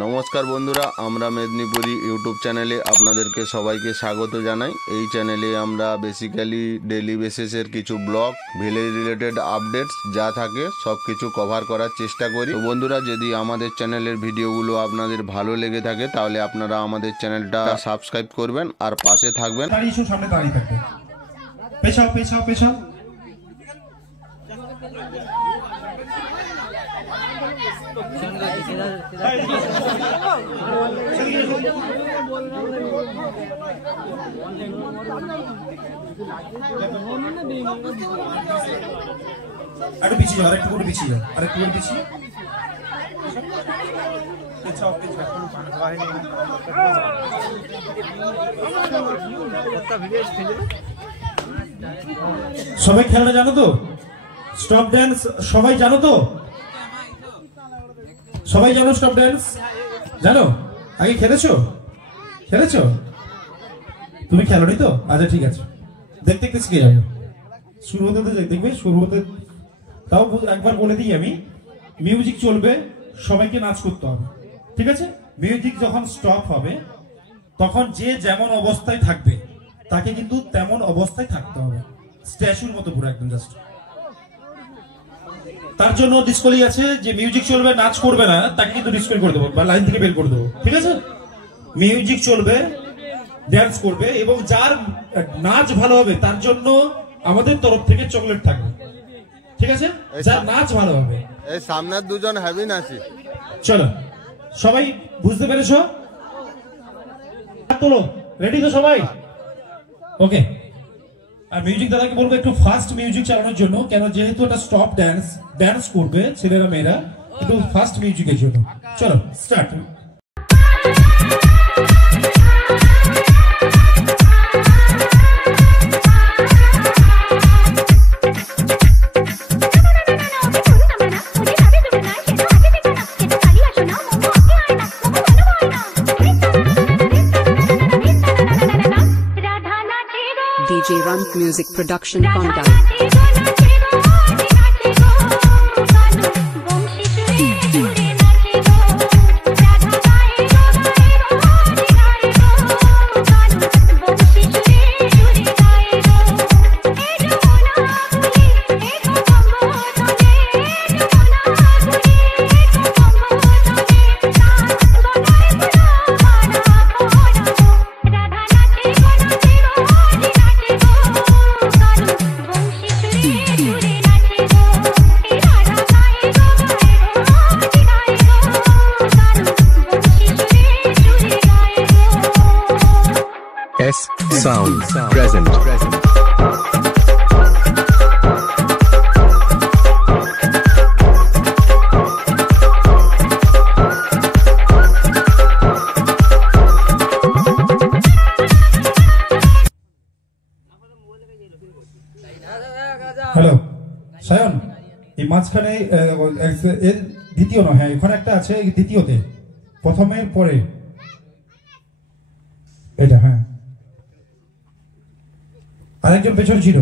নমস্কার বন্ধুরা, আমরা মেদিনীপুরি ইউটিউব চ্যানেলে আপনাদেরকে সবাইকে স্বাগত জানাই। এই চ্যানেলে আমরা বেসিক্যালি ডেলি বেসিসের কিছু ব্লগ, ভিলেজ রিলেটেড আপডেটস যা থাকে সব কিছু কভার করার চেষ্টা করি। তো বন্ধুরা, যদি আমাদের চ্যানেলের ভিডিওগুলো আপনাদের ভালো লেগে থাকে তাহলে আপনারা আমাদের চ্যানেলটা সাবস্ক্রাইব করবেন আর পাশে থাকবেন। সামনে দাঁড়িয়ে থাকবে, পেছাও পেছাও পেছাও। আরে পিছিয়ে যাও, আরেকটু করে পিছিয়ে যাও, আরেকটু করে পিছিয়ে। সবাই খেলাটা জানো তো? স্টপ ড্যান্স সবাই জানো তো? সবাই জানো স্টপ ড্যান্স? জানো? আগে খেলেছো? খেলেছো? তুমি খেলোনি তো? আচ্ছা ঠিক আছে, দেখতে দেখতে শিখে যাবে। শুরু হতে দেখবে, শুরু হতে তাও একবার বলে দিই আমি, মিউজিক চলবে, সবাইকে নাচ করতে হবে, ঠিক আছে? মিউজিক যখন স্টপ হবে তখন যে যেমন অবস্থায় থাকবে তাকে কিন্তু তেমন অবস্থায় থাকতে হবে, স্ট্যাচুর মতো পুরো একদম জাস্ট। তার জন্য ডিসকোয়ালি আছে, যে মিউজিক চলবে নাচ করবে না তাকে কিন্তু ডিসকোয়াল করে দেবো বা লাইন থেকে বের করে দেবো, ঠিক আছে? মিউজিক চলবে, ড্যান্স করবে এবং যার নাচ ভালো হবে তার জন্য আমাদের তরফ থেকে চকলেট থাকবে, ঠিক আছে? যার নাচ ভালো হবে। এই সামনের দুজন হ্যাভি নাচি। চলো সবাই বুঝতে পেরেছো? তোলো, রেডি তো সবাই? ওকে। আর মিউজিক দাদাকে বলবো একটু ফাস্ট মিউজিক চালানোর জন্য, কেন যেহেতু এটা স্টপ ড্যান্স, ড্যান্স করবে ছেলেরা মেয়েরা, একটু ফাস্ট মিউজিকের জন্য। চলো start. DJ Rank Music Production Bandai. S Sound present. Hello Sayan, এই মাঝখানে এর দ্বিতীয় নয়, হ্যাঁ এখানে একটা আছে, দ্বিতীয়তে প্রথমের পরে এটা, হ্যাঁ আরেকজন পেছনে ছিল।